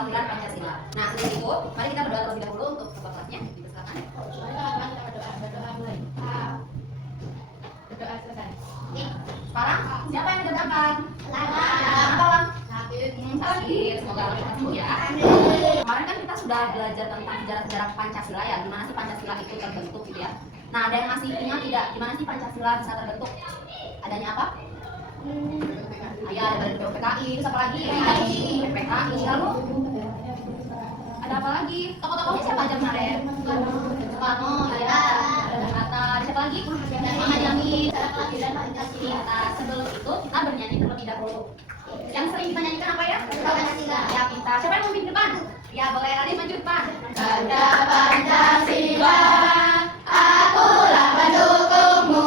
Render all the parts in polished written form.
kelahiran Pancasila. Nah, sebelum itu, mari kita berdoa terlebih dahulu untuk ketua kelasnya. Dipersilakan. Berdoa mulai. Berdoa selesai. Sekarang siapa yang didoakan? Kenapa, Bang? Sakit. Semoga Allah sembuh ya. Kemarin kan kita sudah belajar tentang sejarah-sejarah Pancasila ya, gimana sih Pancasila itu terbentuk gitu ya. Nah, ada yang masih ingat tidak gimana sih Pancasila bisa terbentuk? Adanya apa? Ya, ada dari PKI, terus apa lagi? PKI, lalu ada apa lagi? Tokoh-tokohnya siapa aja kemarin? Soekarno, ya, ada Bung Hatta, siapa lagi? Ahmad Yamin. Nah, sebelum itu kita bernyanyi terlebih dahulu. Yang sering kita nyanyikan apa ya? Pancasila. Ya, kita. Siapa yang mau memimpin depan? Ya, boleh Radit maju depan. Ganda Pancasila, akulah pendukungmu,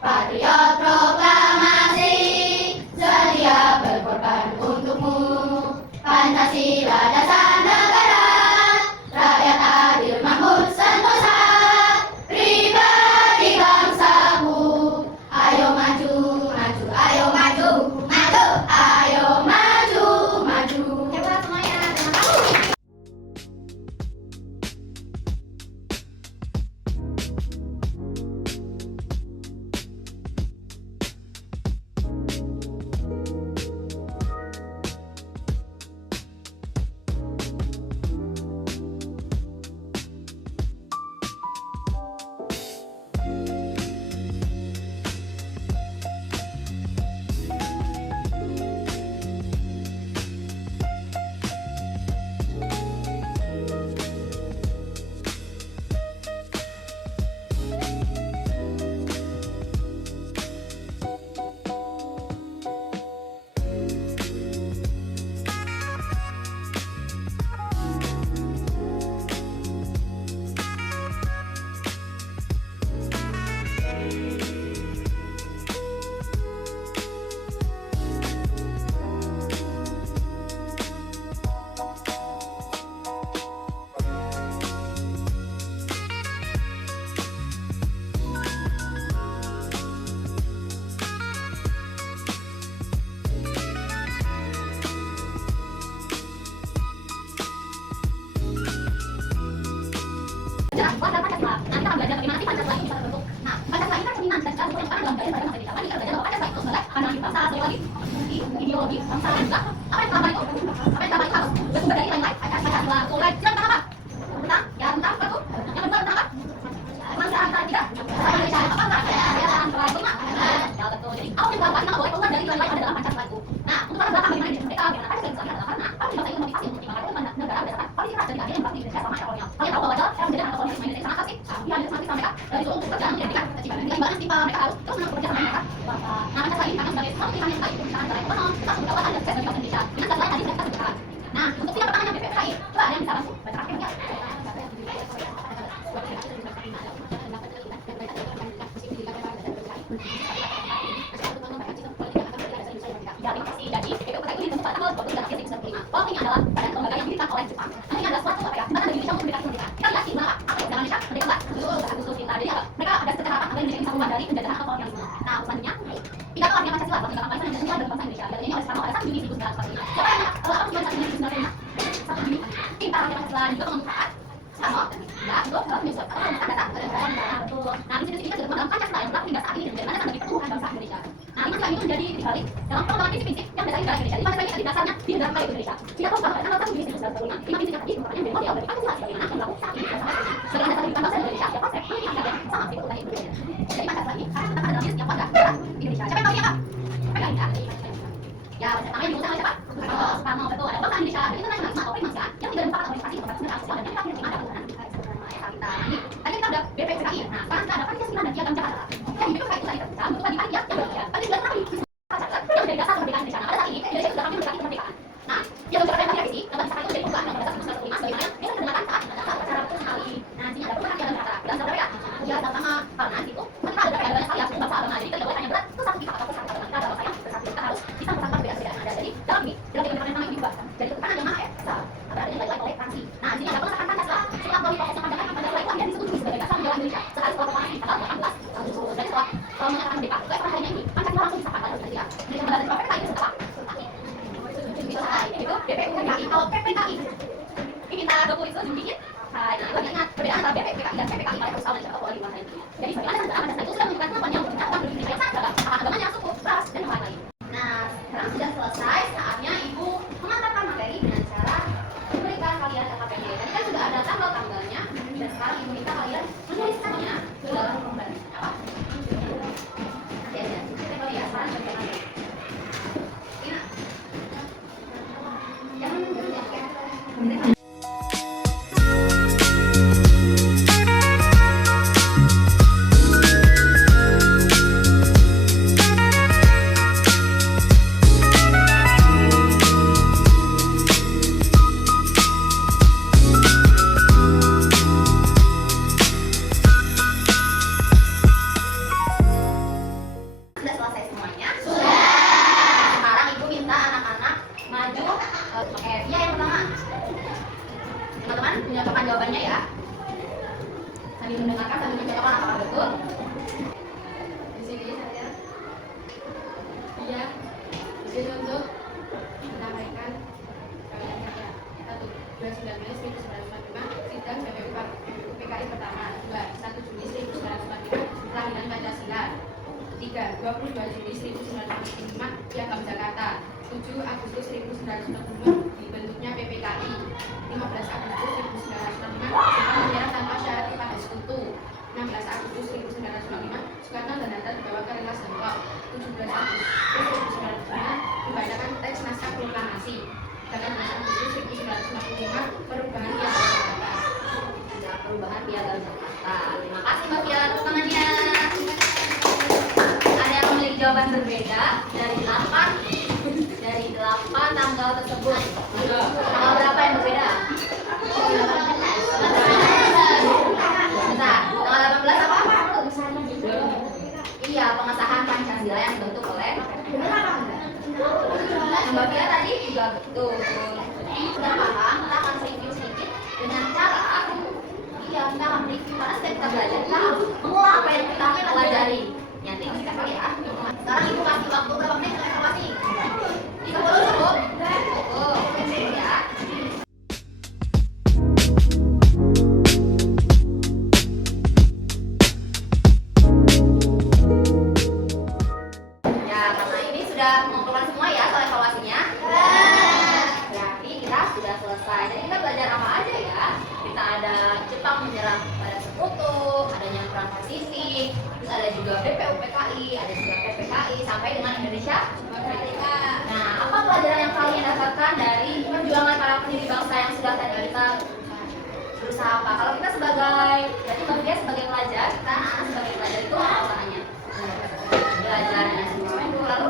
patriot proklamasi, sedia berkorban untukmu. Pancasila dasar negara, rakyat adil makmur sentosa, pribadi bangsaku. Ayo maju, maju, ayo maju, maju, ayo maju, maju. Hebat semuanya. Terima kasih. Pancasila. Nanti kita akan belajar bagaimana sih Pancasila itu bisa terbentuk. Nah, Pancasila ini kan cerminan cita-cita seluruh yang dalam gaya bangsa Indonesia. Tadi kita belajar bahwa Pancasila itu adalah pandangan hidup bangsa, satu lagi ideologi bangsa dan juga apa yang selama itu harus bersumber dari lain-lain. Pancasila itu tentang apa? Tentang apa tuh? Yang kedua tentang apa? Kemanusiaan antara kita. Indonesia apa antara antara itu mah? Ya betul. Jadi apa yang dilakukan nggak boleh keluar dari lain-lain ada dalam Pancasila itu. Nah, untuk latar belakang bagaimana mereka bagaimana Pancasila itu adalah karena apa yang bangsa itu motivasi untuk menciptakan negara berdasarkan kondisi ras dan keadilan bakti Indonesia sama kolonial. Kalian tahu bahwa era modern atau kolonialisme Indonesia sangat pasti diambil sama mereka dari dulu untuk kerjaan menjadikan keimbangan tipe mereka harus terus menerus bekerja sama mereka. Nah, Pancasila ini akan sebagai satu pilihan yang baik untuk antara ekonomi, kita kedaulatan dan sukses bagi bangsa Indonesia. Dengan kata lain tadi kita sebutkan. Nah, untuk sidang pertamanya BPKI, coba ada yang bisa bantu baca akhirnya. Jadi, BPKI itu dibentuk pada tanggal 20 Agustus 1945. Polri adalah badan lembaga yang didirikan oleh Jepang. Nantinya adalah suatu jembatan bagi Indonesia untuk memberikan kemerdekaan. Kita lihat di mana apa yang Indonesia merdeka 17 Agustus kita. Jadi mereka ada secara apa agar Indonesia bisa keluar dari penjajahan atau kolonialisme. Nah, selanjutnya pidato artinya Pancasila buat menegakkan bangsa Indonesia dan bangsa Indonesia. Ini oleh Soekarno pada 1 Juni 1945. Siapa yang apa tujuan 1 Juni 1945? 1 Juni. Cinta rakyat Pancasila dan juga pengemukaan Soekarno. Ya, itu adalah menyusun atau menemukan data pada betul. Nah, di sini kita juga dalam Pancasila yang telah hingga saat ini menjadi landasan bagi pertumbuhan bangsa Indonesia. Nah, ini itu menjadi dibalik dalam pengembangan prinsip-prinsip yang berdasarkan negara Indonesia. Di Pancasila ini tadi dasarnya dibenarkan oleh Indonesia. Pidato Soekarno pada tanggal 1 Juni 1945. 5 prinsip yang tadi merupakan yang model dari Pancasila sebagaimana yang berlaku saat ini bersama sebagai dasar kehidupan bangsa Indonesia. Ya, konsep pendidikan dan sama seperti itu tadi Indonesia. Jadi Pancasila ini akan terdapat dalam diri setiap warga negara Indonesia. Siapa yang tahu ini apa? PKI ya. Ya, namanya diusung oleh siapa? Soekarno, betul. Ada bangsa Indonesia, jadi nasionalisme atau kemanusiaan yang tidak merupakan organisasi pembangunan sosial dan yang terakhir terima ada pembangunan. Tadi kita udah BPKI. Nah, sekarang kita ada Pancasila dan Piagam Jakarta. Jadi BPKI itu tadi terpecah bentuk bagi panitia yang berbeda. Tadi juga kenapa Pancasila yang menjadi dasar kemerdekaan Indonesia. Nah, pada saat ini Indonesia sudah kami mendekati kemerdekaan. Nah, Piagam Jakarta yang tadi revisi, dalam Jakarta itu menjadi perubahan yang pada 1945 bagaimana yang terdengarkan saat acara betul sekali. Nah, sini ada perubahan Piagam Jakarta. Dan saudara ya, ya sama karena itu ketika ada banyak sekali ya bangsa agama. Jadi kita tidak boleh hanya berat itu satu pihak atau satu agama. Kita adalah bangsa yang bersatu. Kita harus bisa mempertahankan perbedaan-perbedaan yang ada. Jadi dalam ini, dalam Piagam Jakarta yang dibuat. Jadi itu kan yang mana ya? Ada yang lain oleh Fransi. Nah, di sini ada pengesahan Pancasila setelah melalui proses panjang Pancasila itu akhirnya disetujui sebagai dasar menjalankan Indonesia. Sekali setelah proklamasi tanggal 18 Agustus. Jadi setelah dan PPKI pada perusahaan dan siapa polri luar negeri. Jadi bagaimana negara Pancasila itu sudah menunjukkan kemampuannya untuk mencatatkan penduduk yang sangat beragam, apakah agamanya, suku, ras, dan yang lain-lain. Nah, sekarang sudah selesai, saatnya Ibu memantapkan materi dengan cara memberikan kalian LKPD. Tadi kan sudah ada tanggal-tanggalnya, dan sekarang Ibu minta kalian menuliskannya ke dalam lembar apa? Nanti aja, kita coba ya, sekarang bagaimana? Ina, jangan dulu ya. Sudah selesai semuanya? Sudah. Sekarang Ibu minta anak-anak maju. Oke, Via yang pertama. Teman-teman menyatakan jawabannya ya. Sambil mendengarkan, sambil menjawab apakah betul. Di sini saya Via di sini untuk menyampaikan kalian kerja 1. 2/19/1945 sidang PPKI pertama. 2. 1 Juni 1945 kelahiran Pancasila. 3. 22 Juni 1945 Piagam Jakarta. 7 Agustus 1945 dibentuknya PPKI. 15 Agustus 1945 Jepang menyerah tanpa syarat kepada sekutu. 16 Agustus 1945 Soekarno dan Hatta dibawa ke Rengas Dengklok. 17 Agustus 1945 dibacakan teks naskah proklamasi. 18 Agustus 1945 perubahan Piagam Jakarta. Ada perubahan Piagam Jakarta. Terima kasih Mbak Via, tepuk tangannya. Ada yang memiliki jawaban berbeda dari 8 tanggal tersebut. Tanggal berapa yang berbeda? Bentar, tanggal 18 apa? Iya, pengesahan Pancasila yang dibentuk oleh Mbak Via tadi juga betul. Sudah paham, kita akan review sedikit dengan cara kita akan review karena setiap kita belajar kita harus mengulang apa yang kita pelajari. Nanti kita kali ya. Sekarang Ibu kasih waktu berapa menit untuk evaluasi? 30 cukup? Cukup. Ya. Ya, karena ini sudah mengumpulkan semua ya soal evaluasinya. Jadi kita sudah selesai. Jadi kita belajar apa aja ya? Kita ada Jepang menyerang pada sekutu, adanya perang Pasifik, terus ada juga BPUPKI, ada juga PPKI, sampai dengan Indonesia Merdeka. Nah, apa pelajaran yang kalian dapatkan dari perjuangan para pendiri bangsa yang sudah tadi kita berusaha apa? Kalau kita sebagai, berarti Mbak Via sebagai pelajar, kita anak sebagai pelajar itu apa usahanya? Belajar hanya semua itu, lalu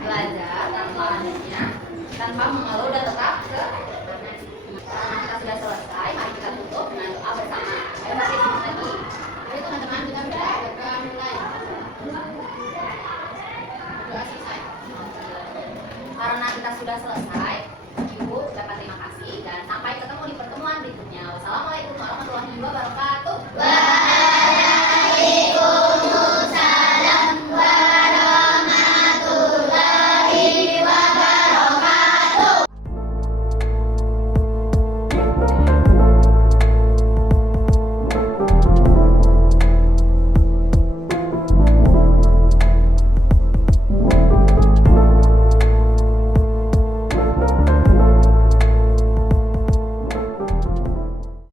belajar tanpa adanya, tanpa mengeluh dan tetap